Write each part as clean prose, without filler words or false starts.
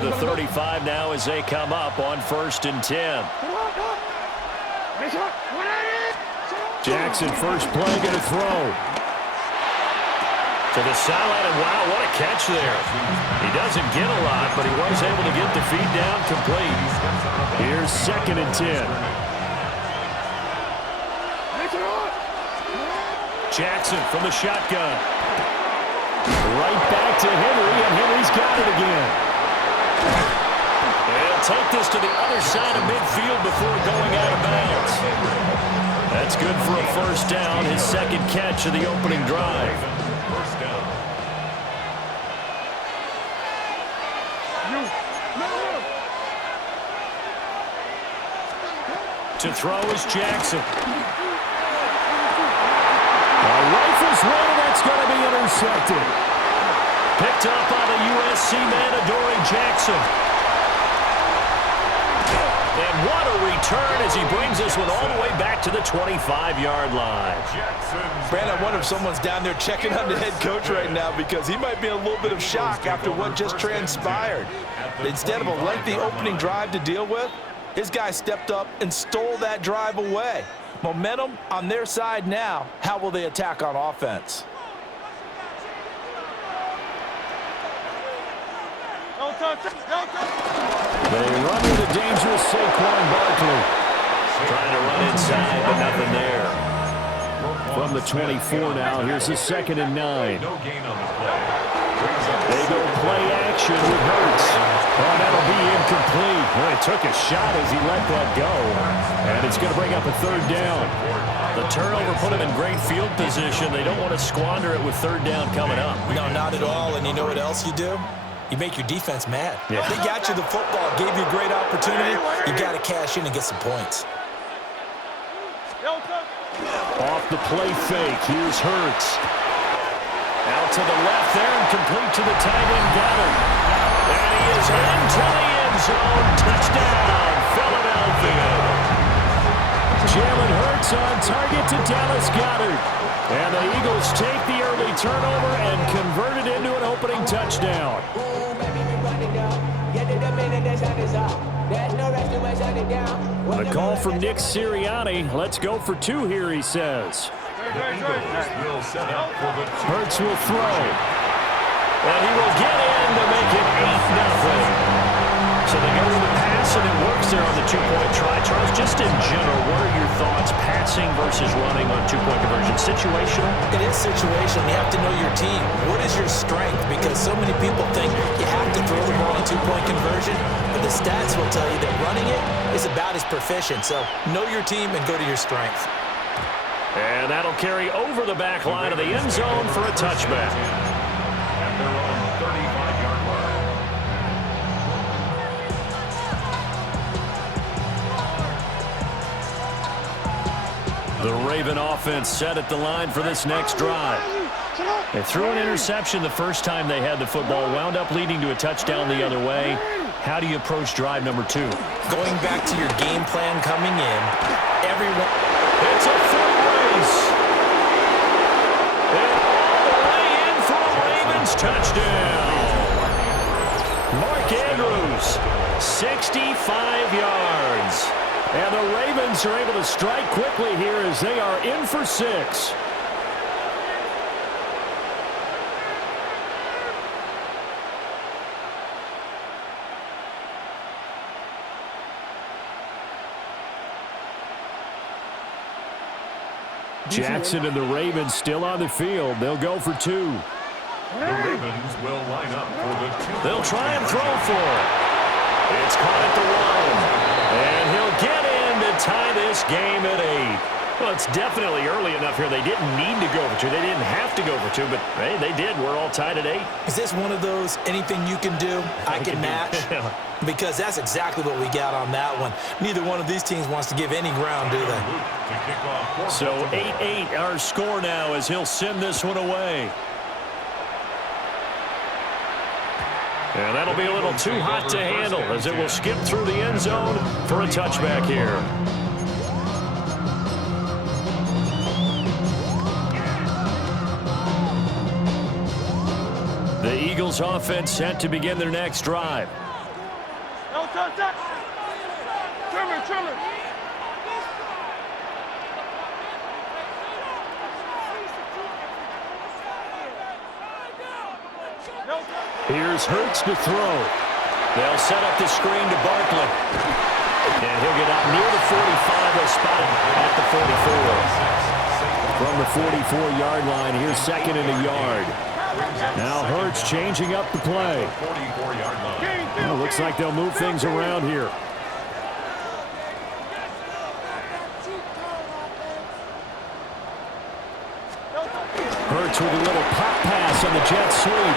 to the 35 now as they come up on 1st and 10. Jackson, first play, going to throw. To the sideline, and wow, what a catch there. He doesn't get a lot, but he was able to get the feed down complete. Here's 2nd and 10. Jackson from the shotgun. Right back to Henry, and Henry's got it again. He'll take this to the other side of midfield before going out of bounds. That's good for a first down, his 2nd catch of the opening drive. To throw is Jackson. Rifles one, and that's going to be intercepted. Picked up by the USC man, Adoree Jackson. And what a return as he brings this one all the way back to the 25-yard line. Brandon, I wonder if someone's down there checking on the head coach right now because he might be in a little bit of shock after what just transpired. Instead of a lengthy opening drive to deal with, his guy stepped up and stole that drive away. Momentum on their side now. How will they attack on offense? They run with a dangerous Saquon Barkley. Trying to run inside, but nothing there. From the 24 now, here's a 2nd and 9. They go play action with Hurts. Oh, that'll be incomplete. Well, he took a shot as he let that go. And it's going to bring up a 3rd down. The turnover put him in great field position. They don't want to squander it with 3rd down coming up. No, not at all. And you know what else you do? You make your defense mad. Yeah. They got you the football, gave you a great opportunity. You got to cash in and get some points. Off the play fake, here's Hurts. Out to the left there and complete to the tight end Goddard. And he is into the end zone. Touchdown, Philadelphia. Jalen Hurts on target to Dallas Goddard. And the Eagles take the early turnover and convert it into an opening touchdown. The call from Nick Sirianni. Let's go for 2 here, he says. Hurts will throw. And he will get in to make it 8-0. So they go with the pass, and it works there on the 2-point try. Charles, just in general, what are your thoughts, passing versus running on 2-point conversion? Situational? It is situational. You have to know your team. What is your strength? Because so many people think you have to throw the ball on 2-point conversion, but the stats will tell you that running it is about as proficient. So know your team and go to your strength. And that'll carry over the back line of the end zone for a touchback. And they're on the 35-yard line. The Raven offense set at the line for this next drive. They threw an interception the first time they had the football, wound up leading to a touchdown the other way. How do you approach drive number 2? Going back to your game plan coming in, everyone... It's a foot race. And all the way in for a Ravens touchdown. Mark Andrews, 65 yards. And the Ravens are able to strike quickly here as they are in for 6. Jackson and the Ravens still on the field. They'll go for 2. The Ravens will line up for the 2. They'll try and throw for it. It's caught at the 1. And he'll get in to tie this game at 8. Well, it's definitely early enough here. They didn't need to go for 2. They didn't have to go for 2, but, hey, they did. We're all tied at 8. Is this one of those anything you can do, I can match? Because that's exactly what we got on that one. Neither one of these teams wants to give any ground, do they? So 8-8 our score now as he'll send this one away. And that'll be a little too hot to handle as it will skip through the end zone for a touchback here. The Eagles offense set to begin their next drive. Here's Hurts to throw. They'll set up the screen to Barkley. And he'll get out near the 45. They'll spot him at the 44. From the 44-yard line, here's second and a yard. Now Hurts changing up the play. Well, looks like they'll move things around here. Hurts with a little pop pass on the jet sweep.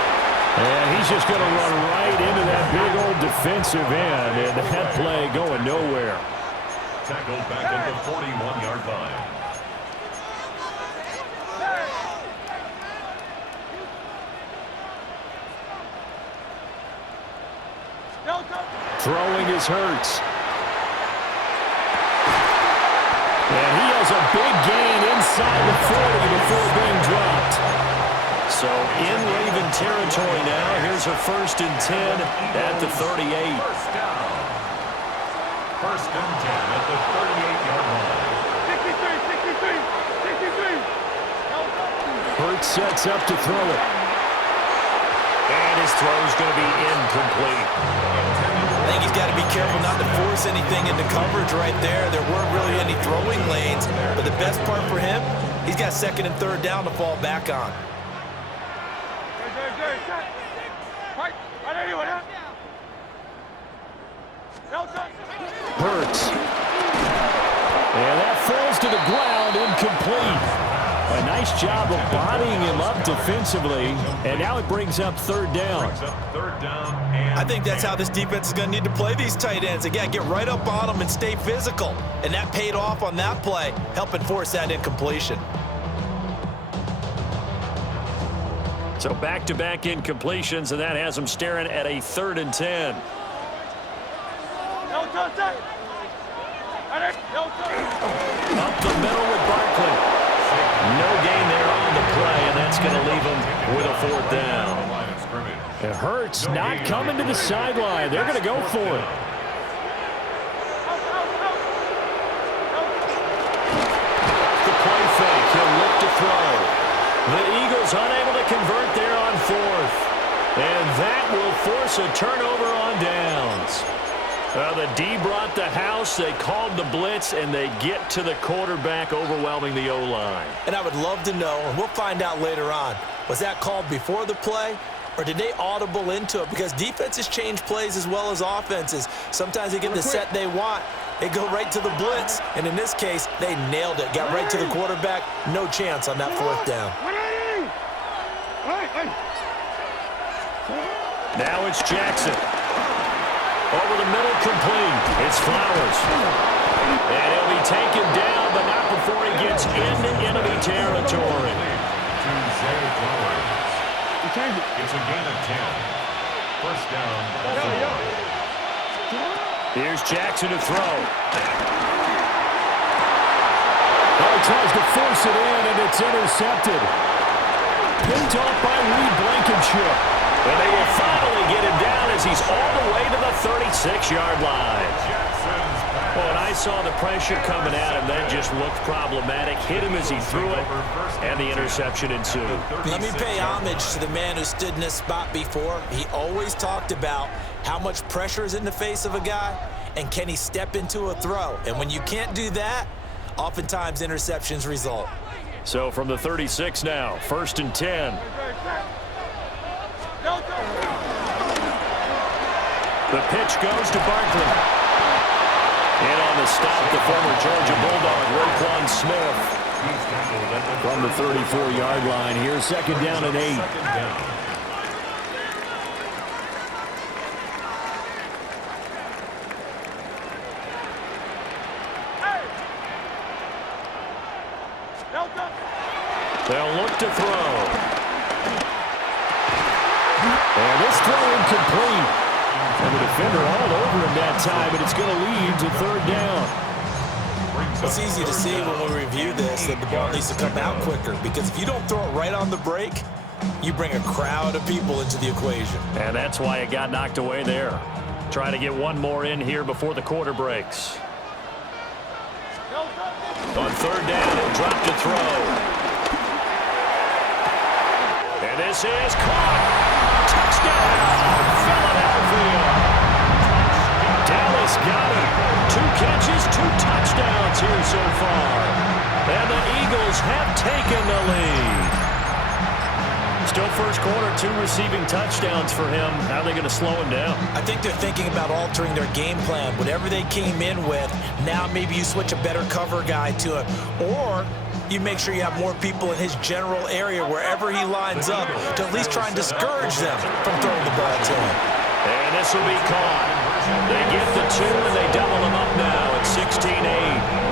And he's just going to run right into that big old defensive end. And that play going nowhere. Tackled back at the 41-yard line. Throwing is Hurts. And he has a big gain inside the 40 before being dropped. So in Raven territory now. Here's a 1st and 10 at the 38. First down. 1st and 10 at the 38-yard line. 63. Hurts sets up to throw it. And his throw is going to be incomplete. I think he's got to be careful not to force anything into coverage right there. There weren't really any throwing lanes. But the best part for him, he's got 2nd and 3rd down to fall back on. Hurts. And that falls to the ground, incomplete. A nice job of bodying him up defensively. And now it brings up 3rd down. I think that's how this defense is going to need to play these tight ends. Again, get right up on them and stay physical. And that paid off on that play, helping force that incompletion. So back-to-back incompletions, and that has them staring at a 3rd and 10. Up the middle with Barkley. No gain there on the play, and that's going to leave him with a 4th down. It hurts not coming to the sideline. They're going to go for it. The play fake. He'll look to throw. The Eagles unable to convert there on 4th. And that will force a turnover on downs. Well, the D brought the house. They called the blitz, and they get to the quarterback, overwhelming the O-line. And I would love to know, and we'll find out later on, was that called before the play, or did they audible into it? Because defenses change plays as well as offenses. Sometimes they get the set they want. They go right to the blitz, and in this case, they nailed it. Got right to the quarterback. No chance on that 4th down. Now it's Jackson. Over the middle, complete. It's Flowers. And he'll be taken down, but not before he gets into enemy territory. It's a gain of 10. First down. Here's Jackson to throw. Oh, he tries to force it in, and it's intercepted. Picked off by Reed Blankenship. And they will finally get him down as he's all the way to the 36-yard line. Well, and I saw the pressure coming at him. That just looked problematic. Hit him as he threw it, and the interception ensued. Let me pay homage to the man who stood in this spot before. He always talked about how much pressure is in the face of a guy, and can he step into a throw. And when you can't do that, oftentimes interceptions result. So from the 36 now, 1st and 10. The pitch goes to Barkley. And on the stop, the former Georgia Bulldog, Roquan Smith. From the 34-yard line, here's 2nd down and 8. They'll look to throw. And this throw incomplete. And the defender all over him that time, but it's going to lead to 3rd down. It's easy to see when we review this that the ball needs to come out quicker, because if you don't throw it right on the break, you bring a crowd of people into the equation. And that's why it got knocked away there. Try to get one more in here before the quarter breaks. On third down, he'll drop to throw. And this is caught. Touchdown, Philadelphia. Dallas got it. 2 catches, 2 touchdowns here so far. And the Eagles have taken the lead. Still first quarter, 2 receiving touchdowns for him. How are they going to slow him down? I think they're thinking about altering their game plan. Whatever they came in with, now maybe you switch a better cover guy to it. Or you make sure you have more people in his general area wherever he lines up to at least try and discourage them from throwing the ball to him. And this will be caught. They get the 2 and they double them up now at 16-8.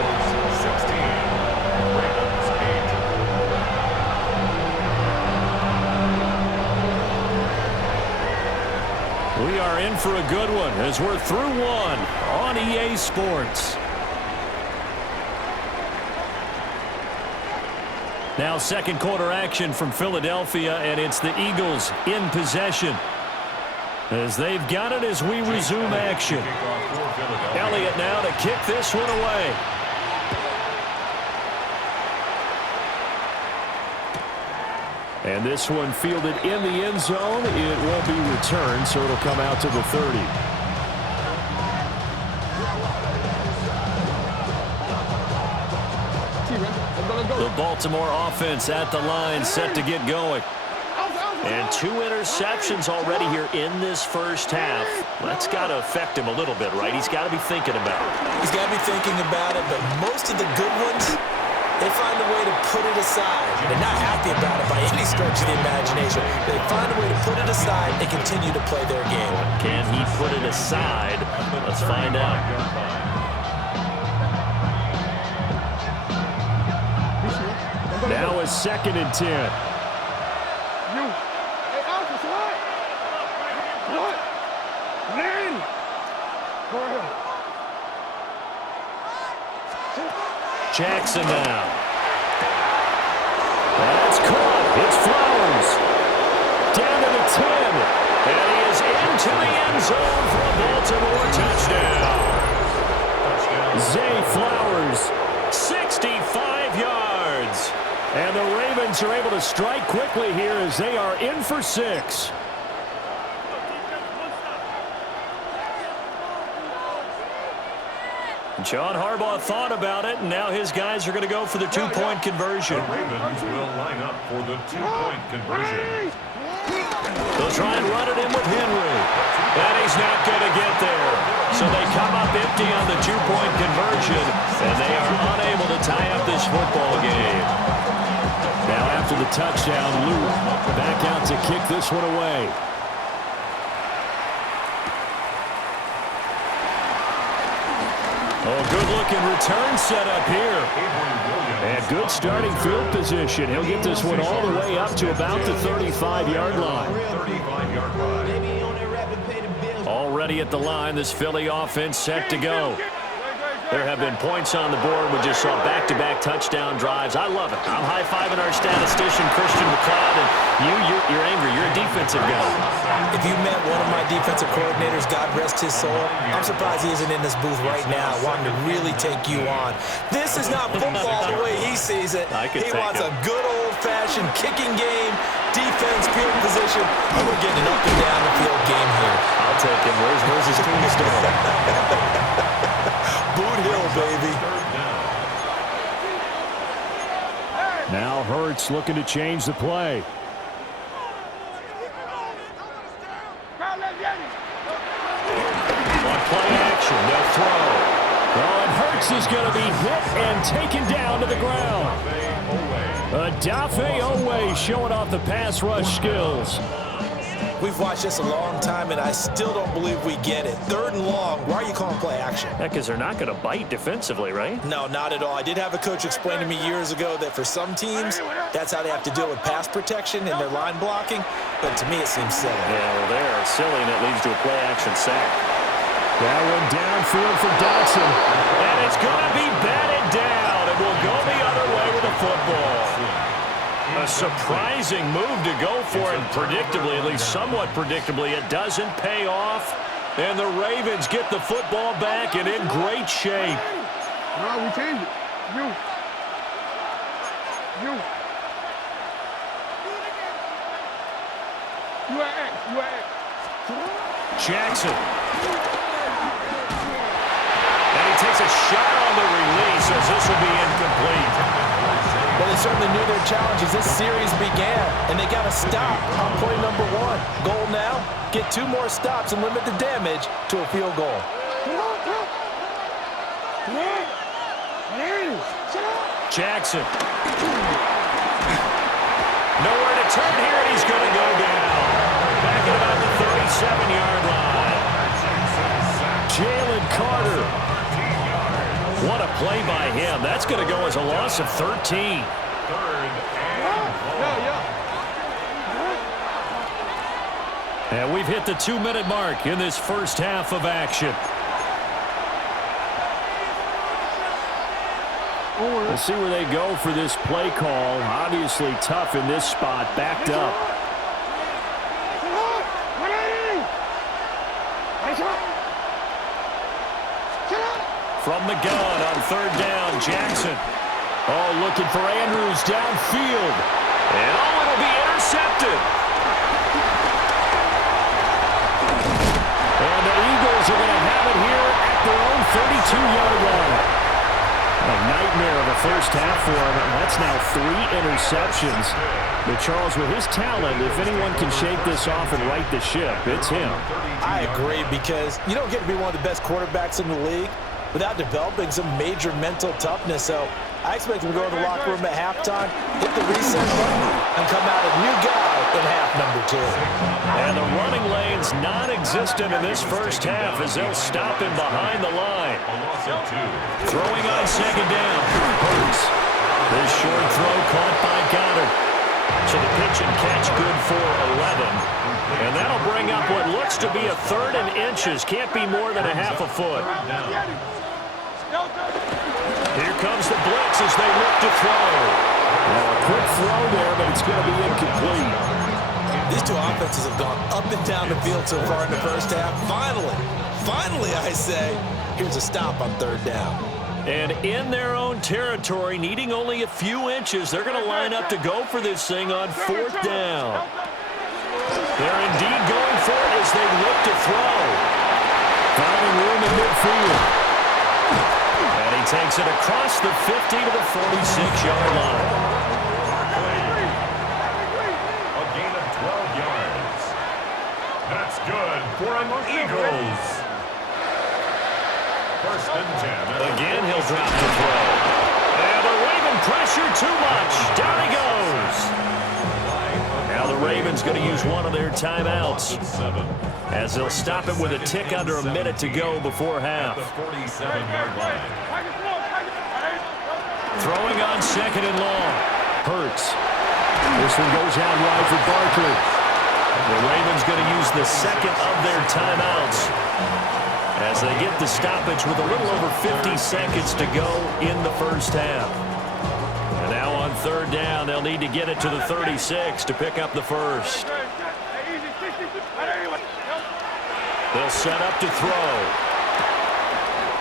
We are in for a good one as we're through one on EA Sports. Now second quarter action from Philadelphia, and it's the Eagles in possession. As they've got it as we resume action. Elliott now to kick this one away. And this one fielded in the end zone. It won't be returned, so it'll come out to the 30. The Baltimore offense at the line, set to get going. And 2 interceptions already here in this first half. That's got to affect him a little bit, right? He's got to be thinking about it. He's got to be thinking about it, but most of the good ones, they find a way to put it aside. They're not happy about it by any stretch of the imagination. They find a way to put it aside and continue to play their game. Can he put it aside? Let's find out. Now a 2nd and 10. Jackson now. That's caught. It's Flowers. Down to the 10. And he is into the end zone for a Baltimore touchdown. Zay Flowers, 65 yards. And the Ravens are able to strike quickly here as they are in for 6. John Harbaugh thought about it, and now his guys are going to go for the 2-point conversion. The Ravens will line up for the 2-point conversion. They'll try and run it in with Henry. And he's not going to get there. So they come up empty on the 2-point conversion, and they are unable to tie up this football game. Now after the touchdown, Luke back out to kick this one away. Oh, good-looking return set up here. And good starting field position. He'll get this one all the way up to about the 35-yard line. Already at the line, this Philly offense set to go. There have been points on the board. We just saw back-to-back touchdown drives. I love it. I'm high-fiving our statistician, Christian McLeod, and you're angry. You're a defensive guy. If you met one of my defensive coordinators, God rest his soul, I'm surprised he isn't in this booth right now wanting to really take you on. This is not football the way he sees it. He wants a good old-fashioned kicking game, defense, field position, and we're getting an up-and-down-the-field game here. I'll take him. Where's his tombstone? Boot Hill, baby. Now Hurts looking to change the play. On play action, they'll throw. Oh, and Hurts is going to be hit and taken down to the ground. Odafe Owe showing off the pass rush skills. We've watched this a long time, and I still don't believe we get it. 3rd and long. Why are you calling play action? Yeah, because they're not going to bite defensively, right? No, not at all. I did have a coach explain to me years ago that for some teams, that's how they have to deal with pass protection and their line blocking. But to me, it seems silly. Yeah, well, they're silly, and it leads to a play action sack. That one downfield for Dotson. And it's going to be batted down. It will go the other way with the football. A surprising move to go for, and predictably, at least somewhat predictably, it doesn't pay off. And the Ravens get the football back and in great shape. No, we changed it. You. You are X. You are X. Jackson. And he takes a shot on the release as this will be incomplete. Well, they certainly knew their challenges. This series began, and they got to stop on play number 1. Goal now, get 2 more stops and limit the damage to a field goal. Jackson. Nowhere to turn here, and he's going to go down. Back at about the 37-yard line. Jalen Carter. What a play by him. That's going to go as a loss of 13. And we've hit the 2-minute mark in this first half of action. We'll see where they go for this play call. Obviously tough in this spot, backed up. From the gun on 3rd down, Jackson. Oh, looking for Andrews downfield. And oh, it'll be intercepted. And the Eagles are going to have it here at their own 32-yard line. A nightmare of a first half for him. That's now 3 interceptions. But Charles, with his talent, if anyone can shake this off and right the ship, it's him. I agree, because you don't get to be one of the best quarterbacks in the league without developing some major mental toughness. So I expect him to go to the locker room at halftime, hit the reset button, and come out a new guy in half number 2. And the running lane's non-existent in this first half as they'll stop him behind the line. Throwing on 2nd down. Hurts. This short throw caught by Goddard. So the pitch and catch good for 11. And that'll bring up what looks to be a 3rd and inches. Can't be more than a half a foot. Here comes the blitz as they look to throw. Well, a quick throw there, but it's going to be incomplete. These two offenses have gone up and down the field so far in the first half. Finally, I say, here's a stop on 3rd down. And in their own territory, needing only a few inches, they're going to line up to go for this thing on 4th down. They're indeed going for it as they look to throw. Finding room in midfield. And he takes it across the 50 to the 46-yard line. A gain of 12 yards. That's good for an Eagles. 1st and 10. Again, he'll drop the throw. And the Raven pressure too much. Down he goes. Now the Ravens going to use one of their timeouts as they'll stop him with a tick under a minute to go before half. Throwing on 2nd and long. Hurts. This one goes out wide for Barkley. The Ravens going to use the 2nd of their timeouts as they get the stoppage with a little over 50 seconds to go in the first half. And now on 3rd down, they'll need to get it to the 36 to pick up the first. They'll set up to throw.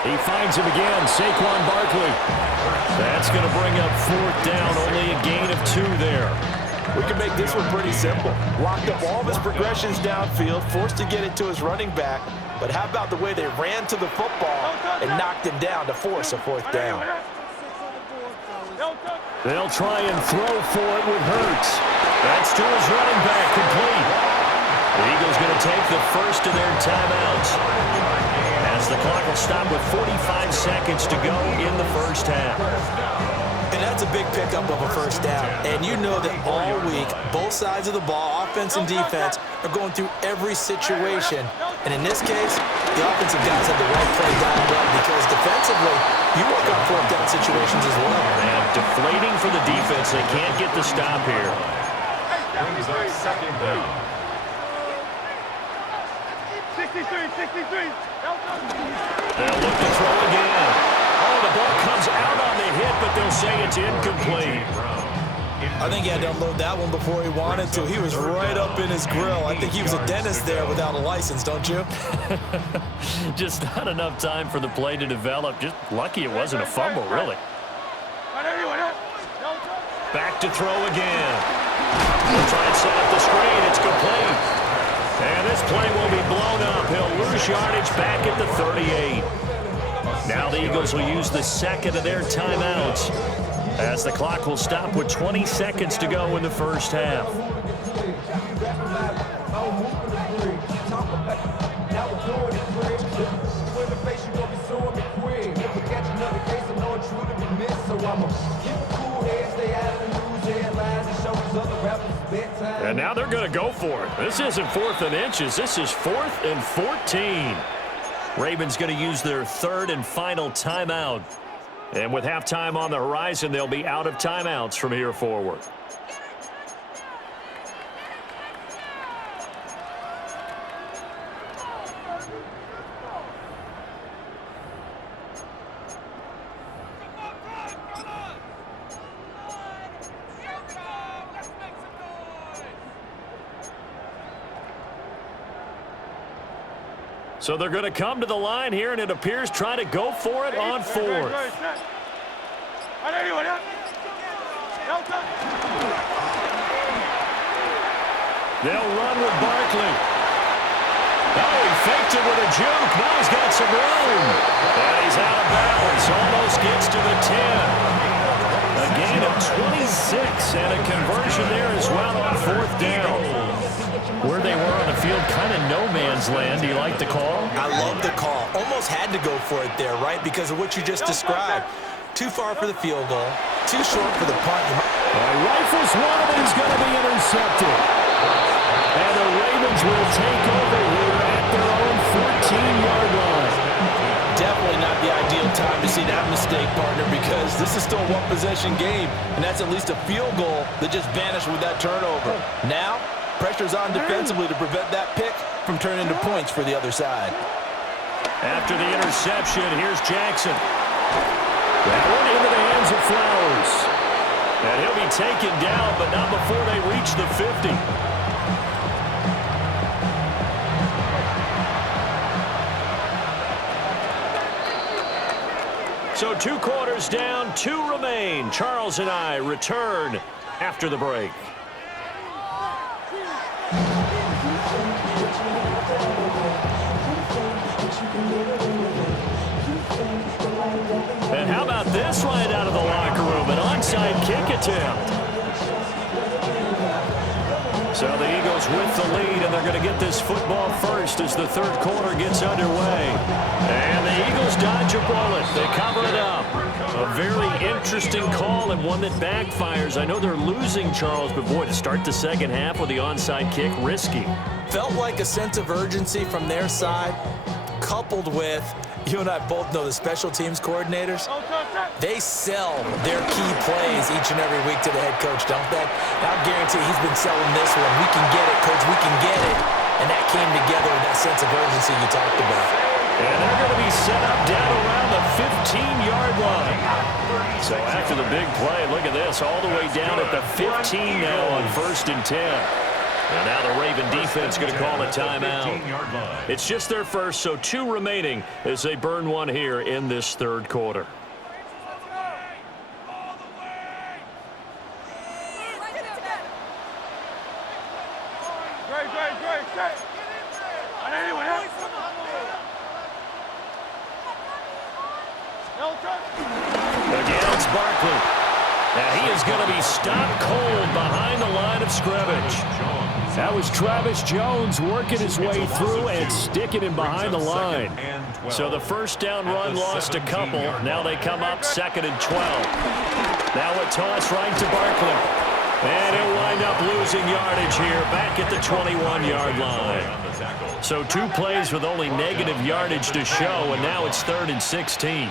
He finds him again, Saquon Barkley. That's going to bring up 4th down, only a gain of 2 there. We can make this one pretty simple. Locked up all of his progressions downfield, forced to get it to his running back. But how about the way they ran to the football and knocked him down to force a 4th down? They'll try and throw for it with Hurts. That's to his running back, complete. The Eagles going to take the first of their timeouts as the clock will stop with 45 seconds to go in the first half. And that's a big pickup of a first down. And you know that all week, both sides of the ball, offense and defense, are going through every situation. And in this case, the offensive guys have the right play dialed up because defensively, you work on 4th down situations as well. And deflating for the defense. They can't get the stop here. Brings up 2nd down. 63. They'll look to throw again. Oh, the ball comes out on the hit, but they'll say it's incomplete. I think he had to unload that one before he wanted to. He was right up in his grill. I think he was a dentist there without a license, don't you? Just not enough time for the play to develop. Just lucky it wasn't a fumble, really. Back to throw again. We'll try and set up the screen. It's complete. And this play will be blown up. He'll lose yardage back at the 38. Now the Eagles will use the second of their timeouts, as the clock will stop with 20 seconds to go in the first half. And now they're going to go for it. This isn't 4th and inches. This is 4th and 14. Ravens going to use their third and final timeout. And with halftime on the horizon, they'll be out of timeouts from here forward. So they're going to come to the line here, and it appears trying to go for it on 4th. They'll run with Barkley. Oh, he faked it with a juke. Now he's got some room. And he's out of bounds. Almost gets to the 10. A gain of 26 and a conversion there as well on 4th down. Where they were on the field, kind of no man's land. Do you like the call? I love the call. Almost had to go for it there, right? Because of what you just described. Too far for the field goal. Too short for the punt. Rifles one, and he's going to be intercepted. And the Ravens will take over here at their own 14-yard line. Definitely not the ideal time to see that mistake, partner, because this is still a one-possession game, and that's at least a field goal that just vanished with that turnover. Now, pressure's on defensively to prevent that pick from turning into points for the other side. After the interception, here's Jackson. That one into the hands of Flowers. And he'll be taken down, but not before they reach the 50. So 2 quarters down, 2 remain. Charles and I return after the break. And how about this right out of the locker room? An onside kick attempt. So the Eagles with the lead, and they're going to get this football first as the third quarter gets underway. And the Eagles dodge a bullet. They cover it up. A very interesting call and one that backfires. I know they're losing, Charles, but boy, to start the second half with the onside kick, risky. Felt like a sense of urgency from their side, coupled with, you and I both know the special teams coordinators, they sell their key plays each and every week to the head coach, don't they? And I'll guarantee he's been selling this one. We can get it, coach, we can get it. And that came together with that sense of urgency you talked about. And they're going to be set up down around the 15-yard line. So after the big play, look at this, all the way down at the 15 now on 1st and 10. And now the Raven defense going to call a timeout. It's just their first, so 2 remaining as they burn one here in this third quarter. Again, it's Barkley. And he is going to be stopped cold behind the line of scrimmage. That was Travis Jones working his way through and sticking him behind the line. So the first down run lost a couple. Now they come up 2nd and 12. Now a toss right to Barkley. And he'll wind up losing yardage here back at the 21-yard line. So 2 plays with only negative yardage to show, and now it's 3rd and 16.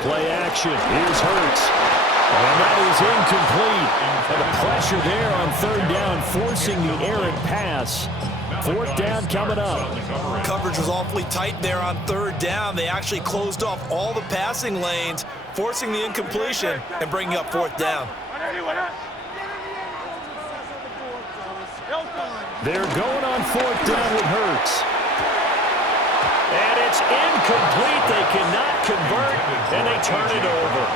Play action. Here's Hurts. And that is incomplete. And the pressure there on 3rd down, forcing the errant pass. Fourth down coming up. Coverage was awfully tight there on third down. They actually closed off all the passing lanes, forcing the incompletion and bringing up fourth down. They're going on fourth down with Hurts. And it's incomplete. They cannot convert, and they turn it over.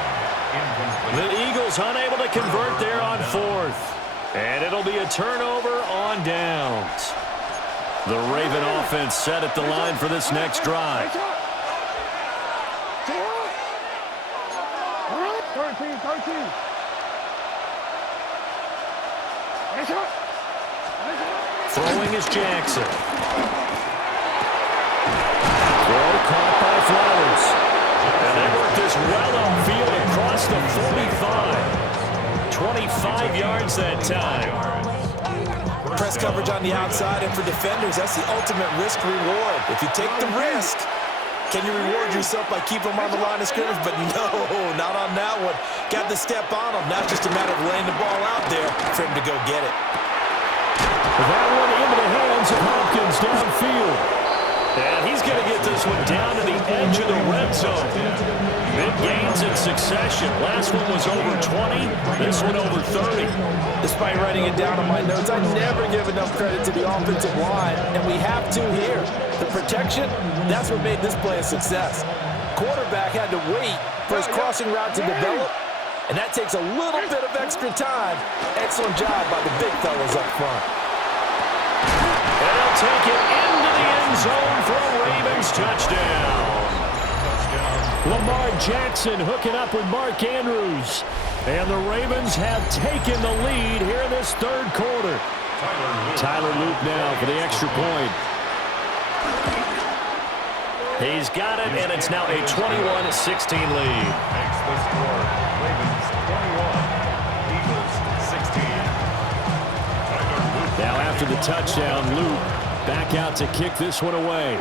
The Eagles unable to convert there on fourth. And it'll be a turnover on downs. The Raven offense set at the line for this next drive. 13. Throwing is Jackson. Throw caught by Flowers. And they work this well upfield across the 45. 25 yards that time. Press coverage on the outside, and for defenders, that's the ultimate risk-reward. If you take the risk, can you reward yourself by keeping them on the line of scrimmage? But no, not on that one. Got the step on him. Now it's just a matter of laying the ball out there for him to go get it. That one into the hands of Hopkins downfield. And he's going to get this one down to the edge of the red zone. Big gains in succession. Last one was over 20. This one over 30. Despite writing it down on my notes, I never give enough credit to the offensive line, and we have to here. The protection, that's what made this play a success. Quarterback had to wait for his crossing route to develop, and that takes a little bit of extra time. Excellent job by the big fellas up front. And they'll take it into the end zone for a Ravens touchdown. Lamar Jackson hooking up with Mark Andrews. And the Ravens have taken the lead here in this third quarter. Tyler Luke now for the extra point. He's got it, and it's now a 21-16 lead. Makes the score. Ravens 21, Eagles 16. Tyler Luke. Now after the touchdown, Luke back out to kick this one away.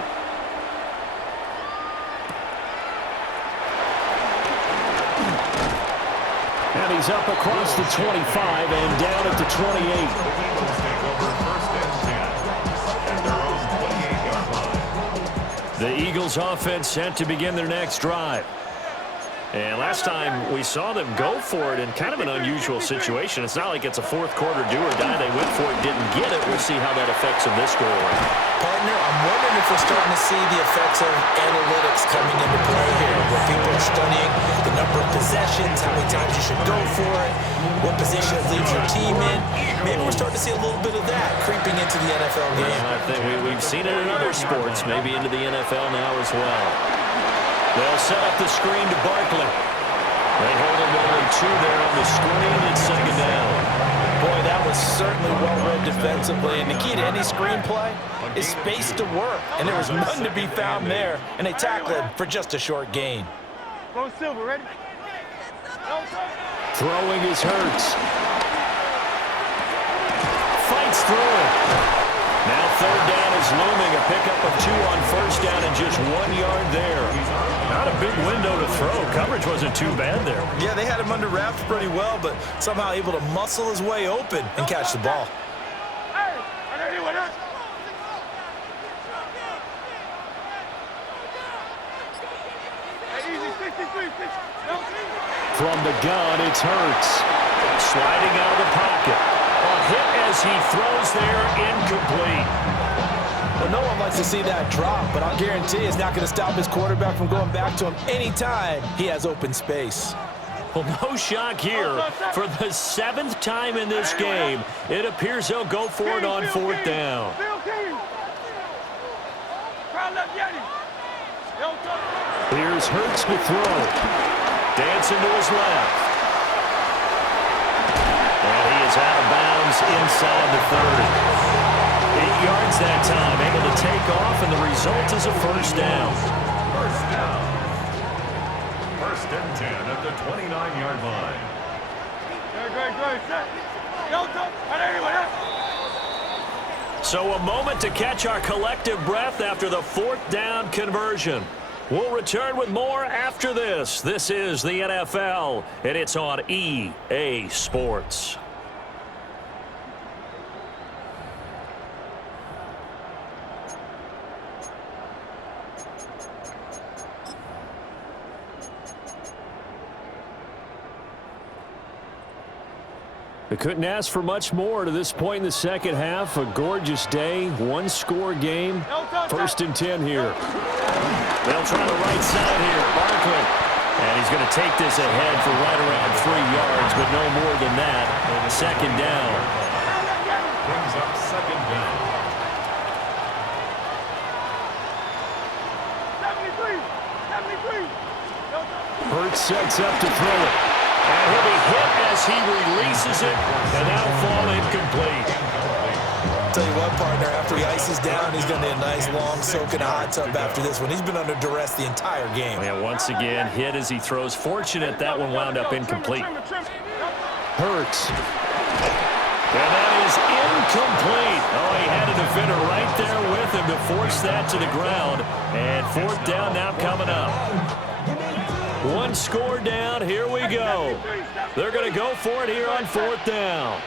And he's up across the 25 and down at the 28. The Eagles take over first and 10 at their own 28-yard line. The Eagles offense set to begin their next drive. And last time we saw them go for it in kind of an unusual situation. It's not like it's a fourth quarter do or die. They went for it, didn't get it. We'll see how that affects them this go around. Partner, I'm wondering if we're starting to see the effects of analytics coming into play here, where people are studying the number of possessions, how many times you should go for it, what position it leaves your team in. Maybe we're starting to see a little bit of that creeping into the NFL game. I think we've seen it in other sports, maybe into the NFL now as well. They'll set up the screen to Barkley. They hold him to only two there on the screen. It's second down. Boy, that was certainly well-read defensively. And the key to any screenplay is space to work. And there was none to be found there. And they tackle him for just a short gain. Go Silver, ready? Throwing is Hurts. Fights through it. Now third down is looming. A pickup of 2 on first down and just 1 yard there. Not a big window to throw. Coverage wasn't too bad there. Yeah, they had him under wraps pretty well, but somehow able to muscle his way open and catch the ball. From the gun, it's Hurts. Sliding out of the pocket. A hit as he throws there, incomplete. Well, no one likes to see that drop, but I'll guarantee it's not going to stop his quarterback from going back to him anytime he has open space. Well, no shock here. For the 7th time in this game, it appears he'll go for it on fourth down. Here's Hurts to throw. Dancing to his left. And he is out of bounds inside the 30. 8 yards that time, able to take off, and the result is a first down. First down. First and 10 at the 29-yard line. So a moment to catch our collective breath after the fourth down conversion. We'll return with more after this. This is the NFL, and it's on EA Sports. They couldn't ask for much more to this point in the second half. A gorgeous day, one-score game. 1st and 10 here. They'll try the right side here. Barkley. And he's going to take this ahead for right around 3 yards, but no more than that. 2nd down. Brings up 2nd down. 73. Hurts sets up to throw it. And he'll be hit as he releases it, and that'll fall incomplete. Tell you what, partner, after he ices down, he's going to need a nice long soak in a hot tub after this one. He's been under duress the entire game. Yeah, once again, hit as he throws. Fortunate that one wound up incomplete. Hurts. And that is incomplete. Oh, he had a defender right there with him to force that to the ground. And 4th down now coming up. 1 score down. Here we go. They're going to go for it here on 4th down.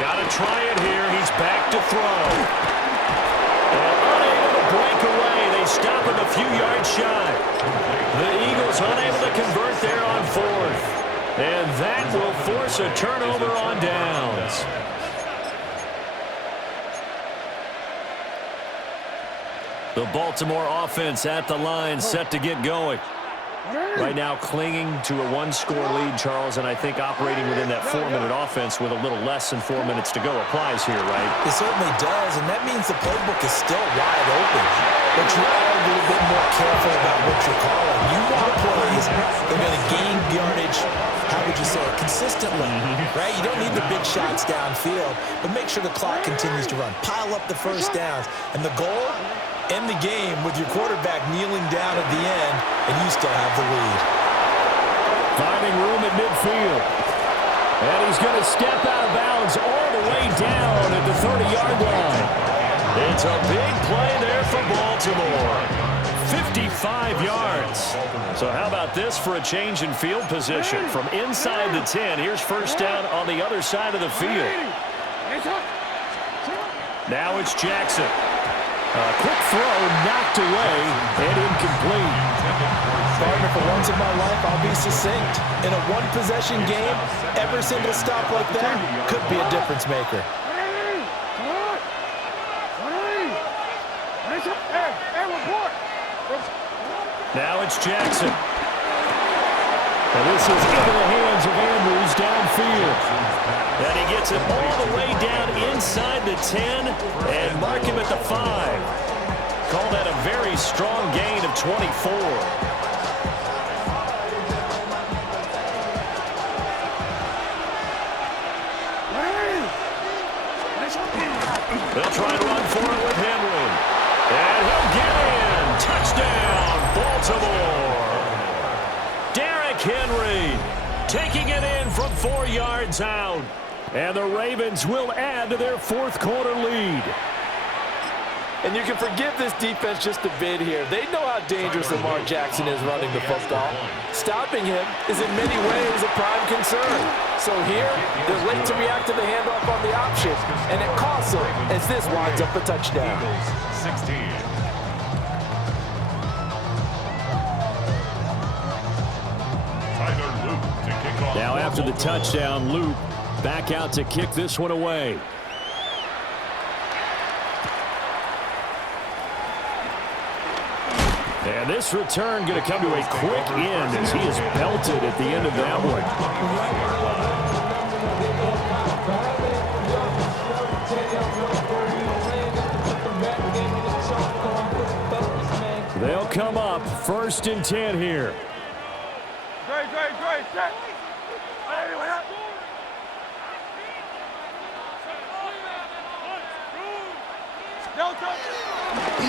Got to try it here. He's back to throw. And unable to break away. They stop him a few yards shy. The Eagles unable to convert there on 4th. And that will force a turnover on downs. The Baltimore offense at the line, set to get going. Right now clinging to a 1-score lead, Charles, and I think operating within that 4-minute offense with a little less than 4 minutes to go applies here, right? It certainly does, and that means the playbook is still wide open. But you are a little bit more careful about what you're calling. You want plays that are going to gain yardage, how would you say it, consistently, right? You don't need the big shots downfield, but make sure the clock continues to run. Pile up the first downs, and the goal, end the game with your quarterback kneeling down at the end, and you still have the lead. Finding room at midfield. And he's going to step out of bounds all the way down at the 30-yard line. It's a big play there for Baltimore. 55 yards. So how about this for a change in field position? From inside the 10, here's 1st down on the other side of the field. Now it's Jackson. A quick throw knocked away and incomplete. Partner, for once in my life, I'll be succinct. In a one-possession game, every single stop like that could be a difference maker. Now it's Jackson. And this is into the hands of Andrews downfield. And he gets it all the way down inside the 10 and mark him at the 5. Call that a very strong gain of 24. They'll try to run for it with Henry. And he'll get in. Touchdown, Baltimore. Derrick Henry taking it in from 4 yards out. And the Ravens will add to their 4th quarter lead. And you can forgive this defense just a bit here. They know how dangerous Lamar Jackson is running the football. Stopping him is in many ways a prime concern. So here, they're late to react to the handoff on the option, and it costs them as this winds up a touchdown. 16. Now after the touchdown, Luke back out to kick this one away. And this return going to come to a quick end as he is belted at the end of that one. They'll come up 1st and 10 here. Great, set.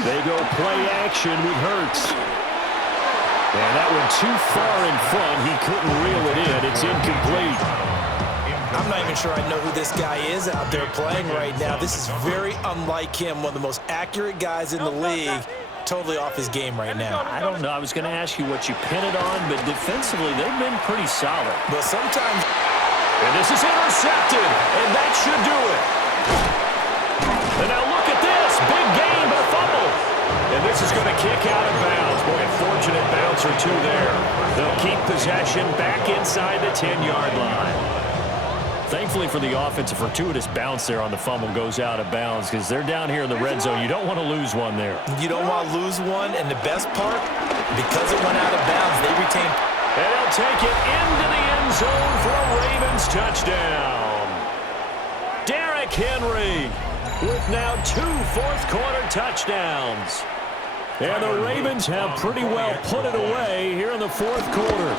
They go play action with Hurts. And that one too far in front. He couldn't reel it in. It's incomplete. I'm not even sure I know who this guy is out there playing right now. This is very unlike him, one of the most accurate guys in the league. Totally off his game right now. I don't know. I was going to ask you what you pin it on, but defensively, they've been pretty solid. But sometimes... And this is intercepted, and that should do it. And now look at this. Big gain, but a fumble. And this is going to kick out of bounds. Boy, a fortunate bouncer 2 there. They'll keep possession back inside the 10-yard line. Thankfully for the offense, a fortuitous bounce there on the fumble goes out of bounds because they're down here in the red zone. You don't want to lose one there. You don't want to lose one, and the best part, because it went out of bounds, they retain. And they'll take it into the end zone for a Ravens touchdown. Derrick Henry with now 2 fourth-quarter touchdowns. And the Ravens have pretty well put it away here in the fourth quarter.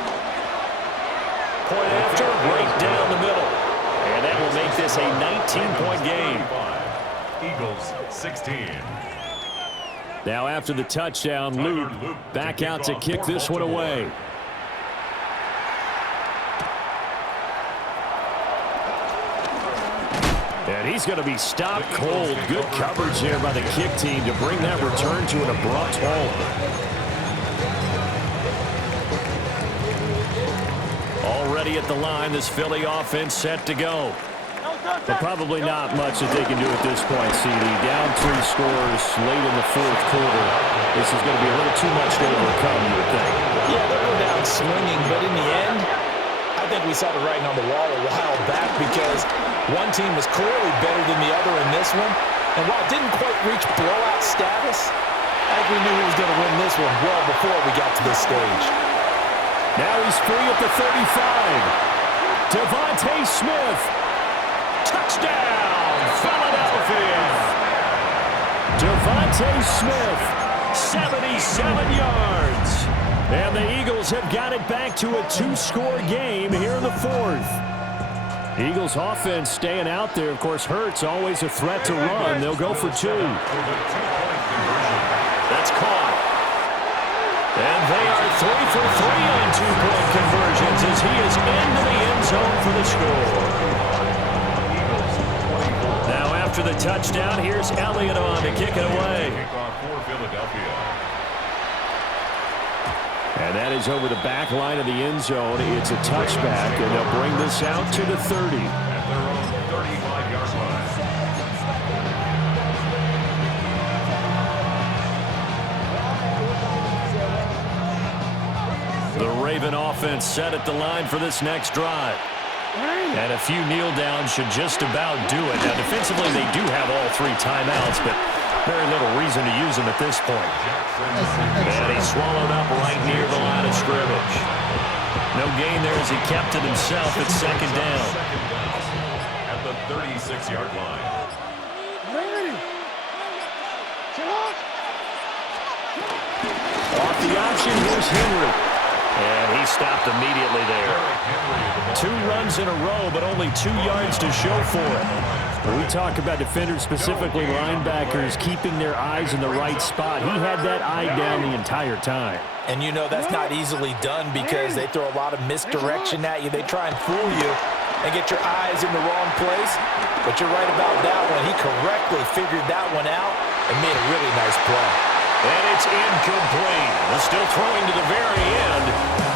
Point after, right down the middle. And that will make this a 19-point game. Eagles 16. Now after the touchdown, Luke back out to kick this one away. And he's going to be stopped cold. Good coverage here by the kick team to bring that return to an abrupt halt. Already at the line, this Philly offense set to go. But probably not much that they can do at this point, CD. Down 3 scores late in the fourth quarter. This is going to be a little too much to overcome, you would think. Yeah, they'll go down swinging, but in the end, I think we saw the writing on the wall a while back because one team was clearly better than the other in this one. And while it didn't quite reach blowout status, I think we knew who was going to win this one well before we got to this stage. Now he's free at the 35. Devontae Smith. Touchdown, Philadelphia. Devontae Smith, 77 yards. And the Eagles have got it back to a 2-score game here in the fourth. Eagles offense staying out there. Of course, Hurts always a threat to run. They'll go for 2. That's caught. And they are 3 for 3 on 2-point conversions as he is into the end zone for the score. Now after the touchdown, here's Elliott on to kick it away. And that is over the back line of the end zone. It's a touchback, and they'll bring this out to the 30. At their own 35-yard line. The Raven offense set at the line for this next drive. And a few kneel downs should just about do it. Now, defensively, they do have all 3 timeouts, but very little reason to use them at this point. And he's swallowed up right near the line of scrimmage. No gain there as he kept it himself at second down. At the 36-yard line. Off the option, here's Henry. And he stopped immediately there. 2 runs in a row, but only 2 yards to show for it. When we talk about defenders, specifically linebackers, keeping their eyes in the right spot, he had that eye down the entire time. And you know that's not easily done because they throw a lot of misdirection at you. They try and fool you and get your eyes in the wrong place. But you're right about that one. He correctly figured that one out and made a really nice play. And it's incomplete. Still throwing to the very end.